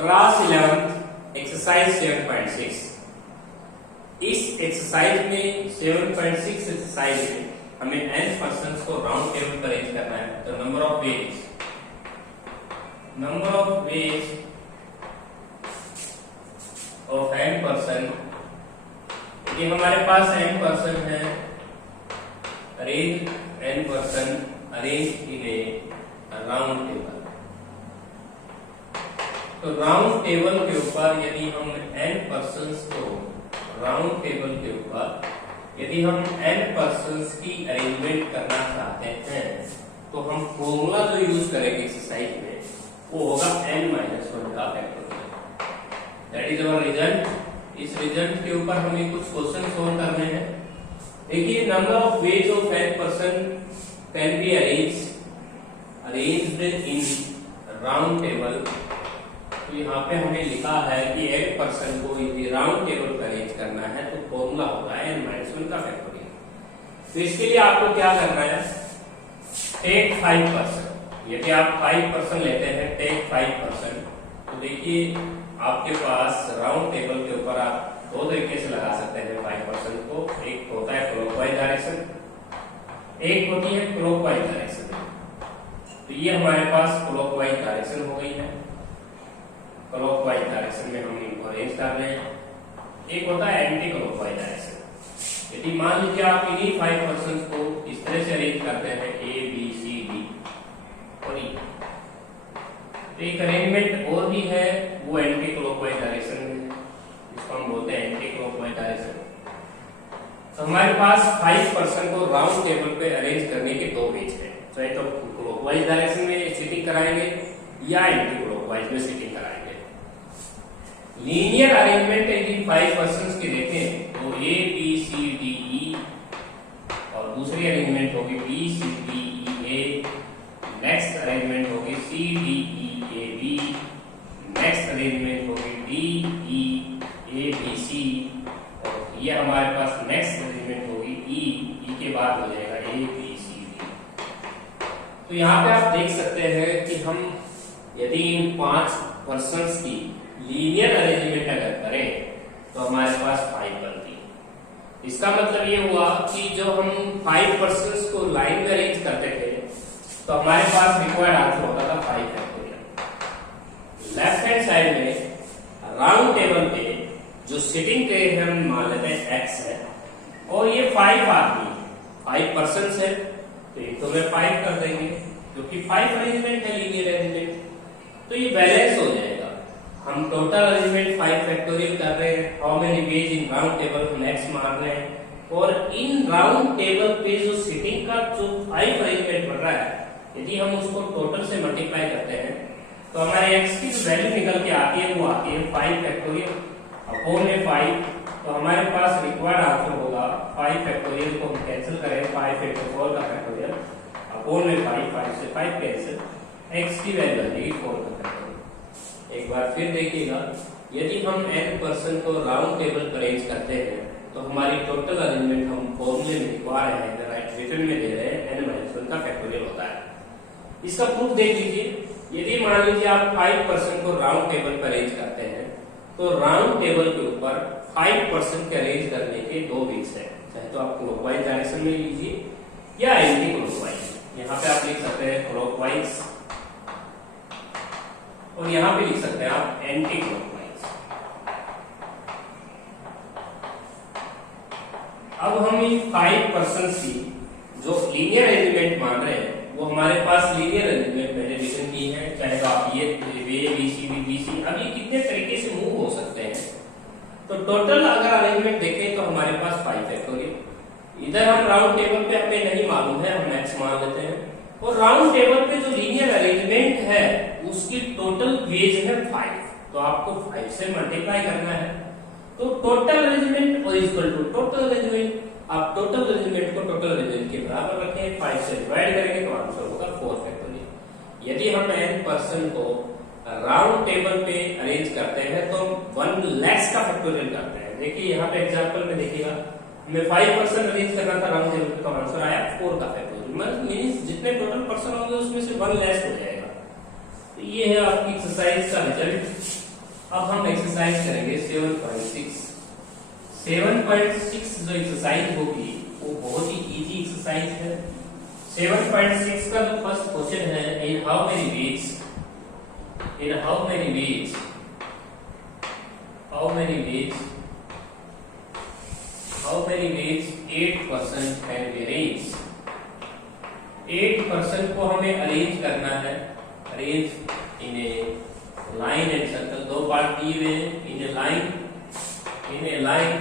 Class 11 exercise 7.6। इस exercise में 7.6 exercise में हमें n पर्सन्स को राउंड टेबल पर अरेंज करना है। तो number of ways of n person, यदि हमारे पास n पर्सन है, arrange n person arrange in a round table. तो राउंड टेबल के ऊपर यदि हम n पर्सन्स को राउंड टेबल के ऊपर यदि हम n पर्सन्स की अरेंजमेंट करना चाहते हैं तो हम फॉर्मूला जो यूज करेंगे एक्सरसाइज में वो होगा n-1 का factorial. That is our result. इस रिजल्ट के ऊपर हमें कुछ क्वेश्चन सॉल्व करने हैं। देखिए, number of ways of n person can be arranged in round table. तो यहाँ पे हमें लिखा है कि n पर्सन को यदि राउंड टेबल पर अरेंज करना है तो फॉर्मूला होगा n-1 का फैक्टोरियल। तो इसके लिए आपको क्या करना है, टेक 5 पर्सन। यदि आप 5 पर्सन लेते हैं, टेक 5 पर्सन, तो देखिए आपके पास राउंड टेबल के ऊपर आप दो तरीके से लगा सकते हैं 5 पर्सन को। एक होता है क्लॉकवाइज डायरेक्शन, एक होती है क्लॉकवाइज डायरेक्शन। तो ये हमारे पास क्लॉकवाइज डायरेक्शन हो गई है। क्लॉकवाइज डायरेक्शन में हम इनको अरेंज कर रहे हैं। एक होता है एंटी क्लॉकवाइज डायरेक्शन। यदि मान लीजिए आप इन्हीं 5 पर्सन्स को इस तरह से अरेंज करते हैं ए बी सी डी और ई, तो एक अरेंजमेंट और भी है, वो एंटी क्लॉकवाइज डायरेक्शन में है, जिसको हम बोलते हैं एंटी क्लॉकवाइज डायरेक्शन। तो हमारे पास 5 पर्सन को राउंड टेबल पे अरेंज करने के दो वेज है, चाहे तो क्लॉकवाइज डायरेक्शन में सिटिंग कराएंगे या एंटी क्लॉकवाइज में सिटिंग कराएंगे। लीनियर अरेंजमेंट यदि 5 पर्सन्स की देखें तो ए बी सी डी ई, और दूसरी अरेंजमेंट होगी B C D E A, next arrangement होगी C D E A B, next arrangement होगी D E A B C, और ये हमारे पास नेक्स्ट अरेंजमेंट होगी ई के बाद हो जाएगा ए बी सी डी। तो यहाँ पे आप देख सकते हैं कि हम यदि इन 5 पर्सन्स की लीनियर अरेंजमेंट अगर करें तो हमारे पास 5 बनती है। इसका मतलब ये हुआ कि जो हम 5 पर्सन्स को लाइन में अरेंज करते थे तो हमारे पास रिक्वायर्ड आंसर होता था 5 फैक्टोरियल। लेफ्ट हैंड साइड में राउंड टेबल पे जो सिटिंग पे हम मान लेते हैं x है और ये 5 आदमी 5 पर्सन्स है, तो एक तो में 5 कर देंगे क्योंकि 5 अरेंजमेंट है, लीनियर अरेंजमेंट, तो ये बैलेंस हो जाएगा। हम टोटल अरेंजमेंट 5 फैक्टोरियल कर रहे हैं। How many ways in round table हम x मान रहे हैं, और इन राउंड टेबल पे जो सिटिंग का जो 5 अरेंजमेंट बन रहा है यदि हम उसको टोटल से मल्टीप्लाई करते हैं तो हमारे x की जो वैल्यू निकल के आती है वो आती है 5 फैक्टोरियल अपॉन में 5। तो हमारे पास रिक्वायर्ड आंसर होगा 5 फैक्टोरियल को हम कैंसिल करें, 5 into 4 का फैक्टोरियल अपॉन में 5 से 5 कैंसिल, x की वैल्यू आ जाएगी 4 का फैक्टोरियल। एक बार फिर देखिएगा, यदि हम n पर्सन को राउंड टेबल पर अरेंज करते हैं तो हमारी टोटल अरेंजमेंट हम फॉर्मूले में लिखवा रहे हैं, राइट रिटर्न में दे रहे हैं n-1 का फैक्टोरियल होता है। इसका प्रूफ देख लीजिए। यदि मान लीजिए आप 5 पर्सन को राउंड टेबल पर अरेंज करते हैं तो राउंड टेबल के ऊपर 5 पर्सन के अरेंज करने के दो वेज है, चाहे तो आप क्लॉकवाइज डायरेक्शन में लीजिए या एंटी क्लॉकवाइज। यहाँ पे आप लिख सकते हैं क्लॉकवाइज और यहाँ पे लिख सकते हैं आप एंटी क्लॉकवाइज। अब हम इन 5 पर्सन्स की जो लीनियर अरेंजमेंट मान रहे हैं वो हमारे पास लीनियर अरेंजमेंट पहले डिवीजन की है, चाहे तो आप ये बी सी बी सी, अब ये कितने तरीके से मूव हो सकते हैं। तो टोटल अगर अरेंजमेंट देखें तो हमारे पास 5 फैक्टोरियल। इधर हम राउंड टेबल पे हमें नहीं मालूम है, हम x मान लेते हैं, और राउंड टेबल पे जो लीनियर अरेंजमेंट है उसकी टोटल वेज है 5, तो आपको 5 से मल्टीप्लाई करना है। तो total arrangement equal to total arrangement, आप टोटल अरेंजमेंट को टोटल अरेंजमेंट के बराबर रखें, 5 से डिवाइड करेंगे तो आंसर होगा 4 फैक्टोरियल। यदि हम n पर्सन को राउंड टेबल पे अरेंज करते हैं तो 1 लैक्स का फैक्टोरियल करते हैं। देखिए यहाँ पे एग्जांपल में देखिएगा, हमें 5 पर्सन अरेंज करना था राउंड टेबल पे तो आंसर आया 4 का फैक्टोरियल, मींस जितने टोटल पर्सन होंगे उसमें से 1 लेस हो जाएगा। तो ये है आपकी एक्सरसाइज का रिजल्ट। अब हम एक्सरसाइज करेंगे 7.6। 7.6 जो एक्सरसाइज होगी वो बहुत ही इजी एक्सरसाइज है। 7.6 का जो फर्स्ट क्वेश्चन है, in how many ways 8% can be arrange. 8% को हमें अरेंज करना है। Arrange in a line and circle. दो पार्ट दिए हुए हैं, in a line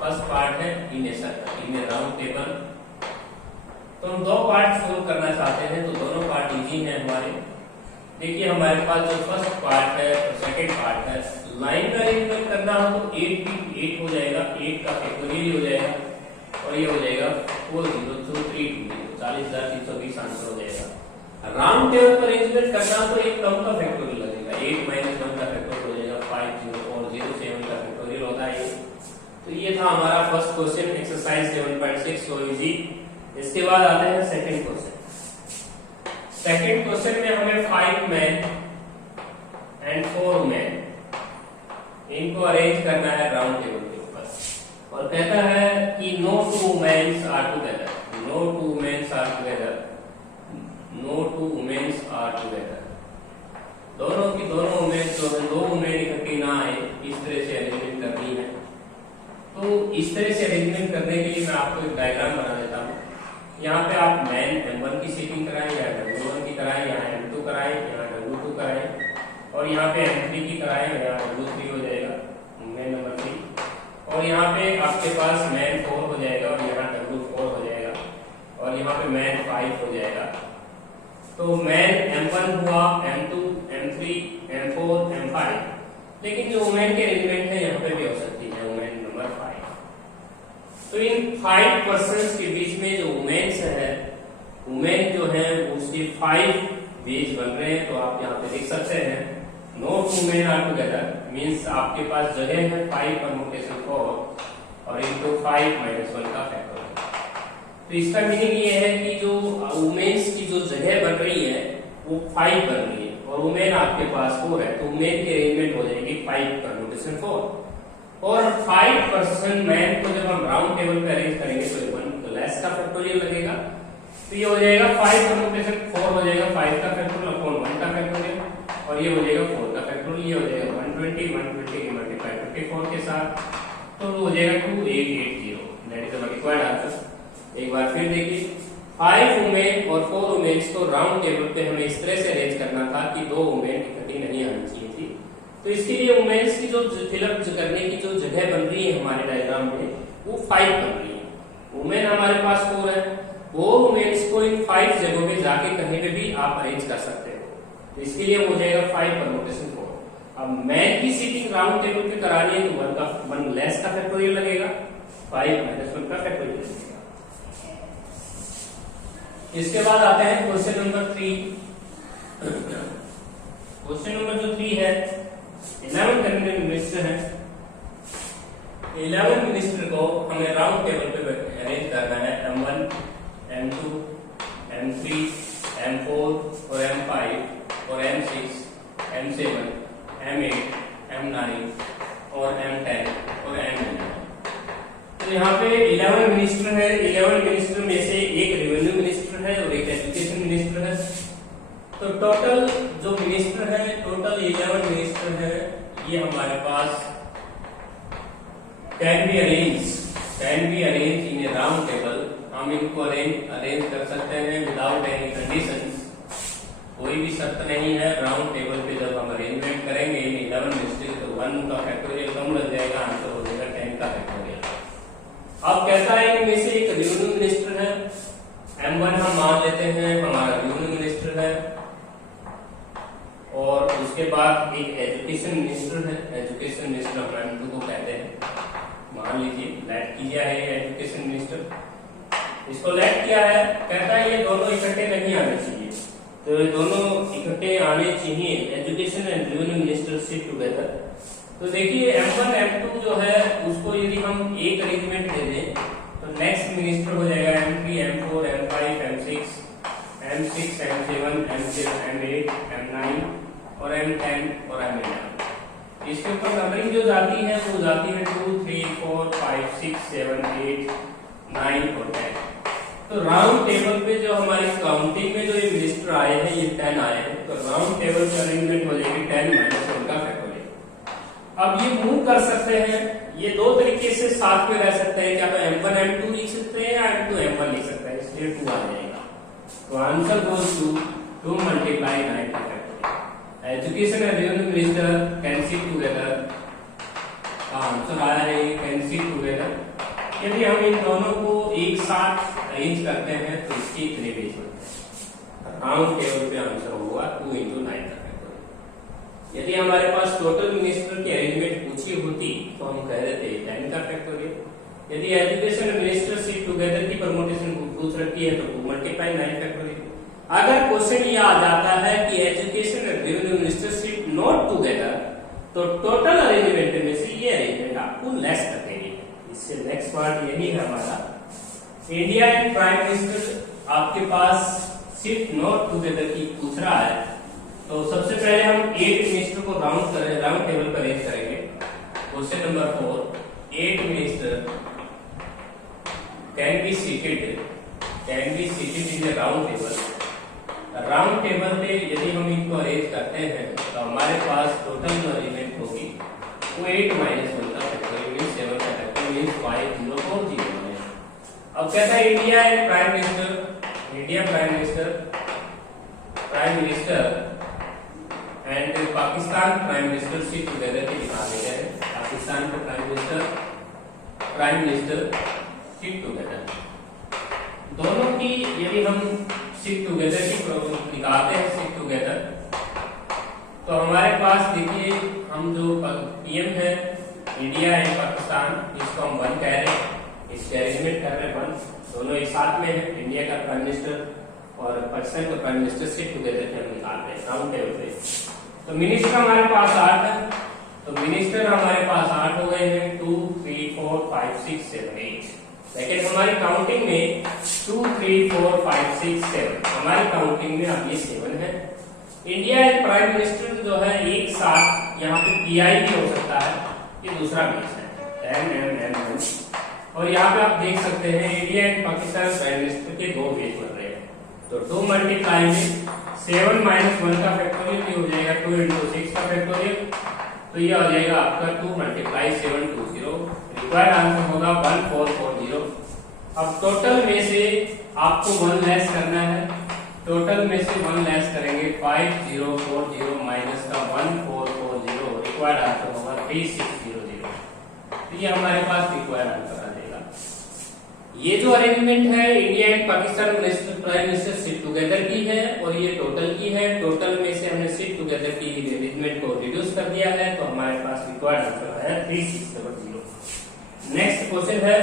first part है, in a circle, in a round table. तो हम दो पार्ट सोल्व करना चाहते हैं, तो दोनों पार्ट इजी हैं हमारे। देखिए हमारे पास जो फर्स्ट पार्ट है और सेकंड पार्ट है, लाइन का अरेंजमेंट करना हो तो 8 हो जाएगा, 8 का फैक्टोरियल हो जाएगा और ये हो जाएगा 402320, 40,320 आंसर हो जाएगा। राउंड टेबल पर अरेंजमेंट करना तो एक टर्म का फैक्टोरियल लगेगा, 8 - 1 का फैक्टोरियल हो जाएगा 50,407 का फैक्टोरियल होता है। तो ये था हमारा first question exercise 7.6, so easy. इसके बाद आते हैं सेकंड क्वेश्चन। सेकंड क्वेश्चन में हमें 5 men एंड 4 women इनको अरेंज करना है राउंड टेबल के ऊपर, और कहता है कि no two womens are together. दोनों की दोनों वुमेन्स जो है, दो वुमेन इकट्ठी ना आए, इस तरह से अरेंजमेंट करनी है। तो इस तरह से अरेंजमेंट करने के लिए मैं आपको एक डायग्राम बना देता हूँ। यहाँ पे आप मैन M1 की सीटिंग कराएं, या W1 की कराएं, या M2 कराएं, या W2 कराएं, और यहाँ पे M3 की कराएं, या W3 हो जाएगा मैन नंबर 3, और यहाँ पे आपके पास मैन 4 हो जाएगा, और यहाँ W4 हो जाएगा, और यहाँ पे मैन 5 हो जाएगा। तो मैन M1 हुआ, M2, M3, M4, M5, लेकिन जो वुमेन के अरेंजमेंट है यहाँ पे भी हो सकती है वुमेन नंबर 5। तो इन 5 पर्सन्स के बीच में जो वुमेन्स है, वुमेन जो है उसके 5 वेज बन रहे हैं। तो आप यहाँ पे देख सकते हैं no two men are together means आपके पास जगह है 5 परमुटेशन 4 और इनटू 5 - 1 का फैक्टोरियल। तो इसका मीनिंग ये है कि जो वुमेन्स की जो जगह बन रही है वो 5 बन रही है, और वुमेन आपके पास 4 है, तो वुमेन की अरेंजमेंट हो जाएगी 5 परमुटेशन 4। और 5% मैन को जब हम राउंड टेबल पे अरेंज करेंगे तो 1 लेस का फैक्टोरियल लगेगा। तो ये हो जाएगा 5 परमुटेशन 4 हो जाएगा 5 का फैक्टोरियल अपॉन 1 का फैक्टोरियल, और ये हो जाएगा 4 का फैक्टोरियल। ये हो जाएगा 120 की मल्टीप्लाई 54 के साथ, तो हो जाएगा 2880। That is the required answer. एक बार फिर देखिए 5 वुमेन और 4 वुमेन्स को राउंड टेबल पे हमें इस तरह से अरेंज करना था कि 2 वुमेन इकट्ठी नहीं आनी चाहिए थी। तो इसके लिए वुमेन्स की जो फिलअप करने की जो जगह बन रही है हमारे डायग्राम में वो 5 बन रही है। वुमेन हमारे पास 4 है, वो वुमेन्स को इन 5 जगहों पे जाके कहीं पे भी आप अरेंज कर सकते हो। तो इसके लिए हो जाएगा 5 परमुटेशन 4। अब मैन की सीटिंग राउंड टेबल पे करानी है तो 1 लेस का फैक्टोरियल लगेगा, 5 - 1 का फैक्टोरियल लगेगा। इसके बाद आते हैं क्वेश्चन नंबर 3। क्वेश्चन नंबर जो 3 है 11 कैबिनेट मिनिस्टर है। 11 मिनिस्टर को हमें राउंड टेबल पे अरेंज करना है M1, M2, M3, M4 और M5 और M6, M7, M8, M9 और M10 और M11। तो यहाँ पे 11 मिनिस्टर है। 11 मिनिस्टर में से एक रेवेन्यू मिनिस्टर है और एक एजुकेशन मिनिस्टर है। तो टोटल जो मिनिस्टर है, टोटल 11 मिनिस्टर है, ये हमारे पास can be arrange in a round table. हम इनको अरेंज कर सकते हैं विदाउट एनी कंडीशंस। कोई भी शर्त नहीं है। राउंड टेबल पे जब हम अरेंजमेंट करेंगे इन 11 मिनिस्टर तो 1 का फैक्टोरियल कम लग जाएगा, आंसर हो जाएगा 10 का फैक्टोरियल। अब कहता है इनमें से एक रेवेन्यू मिनिस्टर है, M1 हम मान लेते हैं हमारा रेवेन्यू मिनिस्टर है, और उसके बाद एक एजुकेशन मिनिस्टर है। एजुकेशन मिनिस्टर हम M2 को कहते हैं, मान लीजिए लेट किया है एजुकेशन मिनिस्टर, इसको लेट किया है। कहता है ये दोनों इकट्ठे नहीं आने चाहिए, तो ये दोनों इकट्ठे आने चाहिए, education and revenue minister sit together. तो देखिए M1 M2 जो है उसको यदि हम एक अरेंजमेंट दे दें तो नेक्स्ट मिनिस्टर हो जाएगा M3, M4, M5, M6, M7, M8, M9 और M10 और M11। इसके ऊपर नंबरिंग जो जाती है वो जाती है 2 3 4 5 6 7 8 9 और 10। तो राउंड टेबल पे जो हमारी काउंटिंग में जो ये मिनिस्टर आए हैं ये 10 आए हैं, तो राउंड टेबल पे अरेंजमेंट हो जाएगी 10 माइनस 1 का फैक्टोरियल। अब ये मूव कर सकते हैं, ये दो तरीके से साथ में रह सकते हैं, क्या तो m1 m2 लिख सकते हैं या m2 m1 लिख सकते हैं, इसलिए 2 आ जाएगा। तो आंसर गोज टू 2 मल्टीप्लाई 9 का factorial. Education and revenue minister can sit together का आंसर आया है कैन सिट टुगेदर। यदि हम इन दोनों को एक साथ अरेंज करते हैं तो इसके इतने पेज बनते हैं। राउंड टेबल पे आंसर होगा 2 into 9 का फैक्टोरियल। यदि हमारे पास टोटल मिनिस्टर की अरेंजमेंट पूछी होती तो हम कह देते 10 का फैक्टोरियल। यदि एजुकेशन मिनिस्टर सिट टुगेदर की परमुटेशन पूछ रखी है तो 2 मल्टीप्लाई 9 फैक्टोरियल। अगर क्वेश्चन ये आ जाता है कि education and revenue minister sit not together, तो टोटल अरेंजमेंट में से ये अरेंजमेंट आपको लेस कर देंगे। इससे नेक्स्ट पार्ट यही है हमारा, इंडिया एंड प्राइम मिनिस्टर आपके पास सिट नॉट टुगेदर की पूछ रहा है। तो सबसे पहले हम 8 मिनिस्टर को राउंड टेबल पर अरेंज करेंगे। Question number 4, 8 minister can be seated in the round table. Round table पे यदि हम इनको अरेंज करते हैं तो हमारे पास टोटल जो अरेंजमेंट होगी वो 8 माइनस 1 का फैक्टोरियल मींस 7 का फैक्टोरियल मींस 5 0 4 0 है। अब कहता है India and prime minister and Pakistan prime minister sit together के दिखा देते हैं। पाकिस्तान के प्राइम मिनिस्टर सिट टुगेदर, दोनों की यदि हम सिट टुगेदर की दिखाते हैं सिट टुगेदर, तो हमारे पास देखिए हम जो पीएम है इंडिया एंड पाकिस्तान, इसको हम 1 कह रहे हैं, इसके अरेंजमेंट कर रहे हैं 1, दोनों एक साथ में है। इंडिया का प्राइम मिनिस्टर और पाकिस्तान का प्राइम मिनिस्टर सिट टुगेदर के हम निकाल रहे हैं राउंड टेबल पे। तो मिनिस्टर हमारे पास 8 है, तो मिनिस्टर हमारे पास 8 हो गए हैं, 2 3 4 5 6 7 8। लेकिन हमारी काउंटिंग में 2 3 4 5 6 7, हमारी काउंटिंग में अब ये 7 है। इंडिया एंड प्राइम मिनिस्टर जो है एक साथ यहाँ पे पीआई भी हो सकता है, ये दूसरा बेस है M और यहाँ पे आप देख सकते हैं India and Pakistan prime minister के 2 बेस बन रहे हैं। तो 2 मल्टीप्लाई में 7 माइनस 1 का फैक्टोरियल भी हो जाएगा 2 into 6 का फैक्टोरियल, तो ये आ जाएगा आपका 2 मल्टीप्लाई 7 20। रिक्वायर्ड आंसर होगा 1440। अब टोटल में से आपको 1 लेस करना है, टोटल में से 1 लेस करेंगे 5040 माइनस का 1440, रिक्वायर्ड आंसर होगा 3600। तो ये हमारे पास रिक्वायर्ड आंसर आ जाएगा। ये जो अरेंजमेंट है India and Pakistan prime minister sit together की है और ये टोटल की है। टोटल में से हमने सिट टुगेदर की अरेंजमेंट को रिड्यूस कर दिया है, तो हमारे पास रिक्वायर्ड आंसर है 3600। नेक्स्ट क्वेश्चन है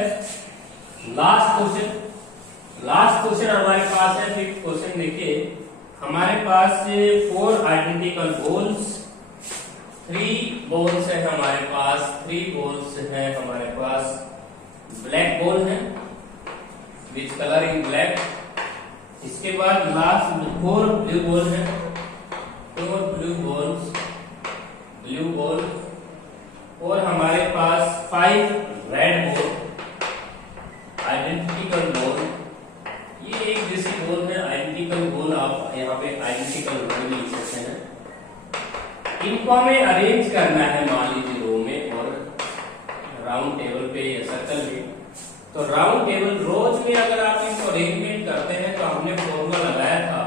लास्ट क्वेश्चन हमारे पास है। फिफ्थ क्वेश्चन देखिए, हमारे पास 4 आइडेंटिकल बॉल्स, 3 बॉल्स है हमारे पास, 3 बॉल्स है हमारे पास, ब्लैक बॉल है विच कलर इन ब्लैक। इसके बाद लास्ट 4 ब्लू बॉल है, 4 ब्लू बॉल और हमारे पास 5 रेड बॉल, आइडेंटिकल बॉल। ये एक जैसी बॉल है, आइडेंटिकल बॉल, आप यहाँ पे आइडेंटिकल बॉल लिख सकते हैं। इनको हमें अरेंज करना है मान लीजिए रो में और राउंड टेबल पे या सर्कल में। तो राउंड टेबल रोज में अगर आप इनको अरेंजमेंट करते हैं तो हमने फॉर्मूला लगाया था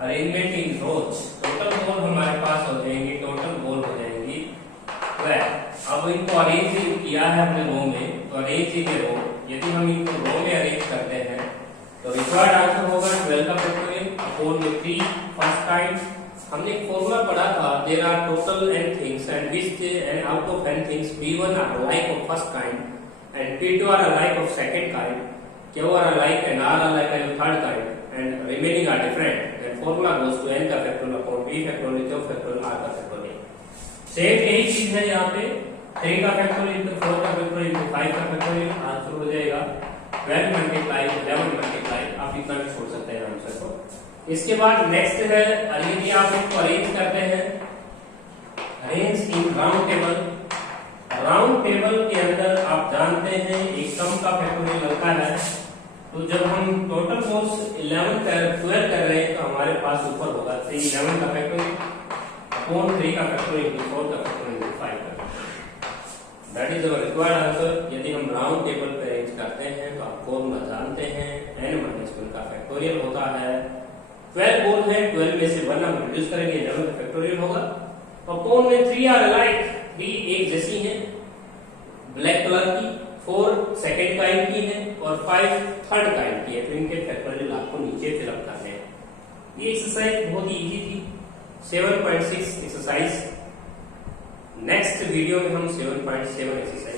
arrangement in rows, total ball हमारे पास हो जाएंगे, टोटल बॉल हो जाएंगी 12। अब इनको अरेंज किया है हमने रो में, तो अरेंज इन रो, यदि हम इनको रो में अरेंज करते हैं तो रिक्वायर्ड आंसर होगा 12 का फैक्टोरियल अपॉन 3 फर्स्ट काइंड। हमने एक फॉर्मूला पढ़ा था, there are total n things and which and out of n things P1 are like of first kind and P2 are alike of second kind, Q are alike and R alike of third kind, and remaining are different. Then formula goes to n का factorial upon p factorial, q factorial, r का factorial. Same यही चीज है यहाँ पे, 3 का factorial into 4 का factorial into 5 का फैक्टोरियल, आंसर हो जाएगा 12 मल्टीप्लाई 11 मल्टीप्लाई। आप इतना भी छोड़ सकते हैं आंसर को। इसके बाद नेक्स्ट है, यदि आप इसको अरेंज करते हैं, arrange in round table. Round table के अंदर आप जानते हैं एक सम का फैक्टोरियल लगता है, तो जब हम टोटल फोर्स 12 कर रहे हैं तो हमारे पास ऊपर होगा 3 11 का फैक्टोरियल अपॉन 3 का फैक्टोरियल इंटू 4 का फैक्टोरियल इंटू 5 का। That is our required answer. यदि हम राउंड टेबल पे अरेंज करते हैं तो आप फॉर्मूला जानते हैं, n-1 का फैक्टोरियल होता है। 12 बोल है, 12 में से 1 हम रिड्यूस करेंगे, 11 का फैक्टोरियल होगा। अपॉन में 3 आर अलाइक, 3 एक जैसी है ब्लैक कलर की, 4 सेकंड काइंड की है और 5 थर्ड काइंड की है, तो इनके फैक्टोरियल आपको नीचे फिलअप करने हैं। ये एक्सरसाइज बहुत ही इजी थी। 7.6 एक्सरसाइज। नेक्स्ट वीडियो में हम 7.7 एक्सरसाइज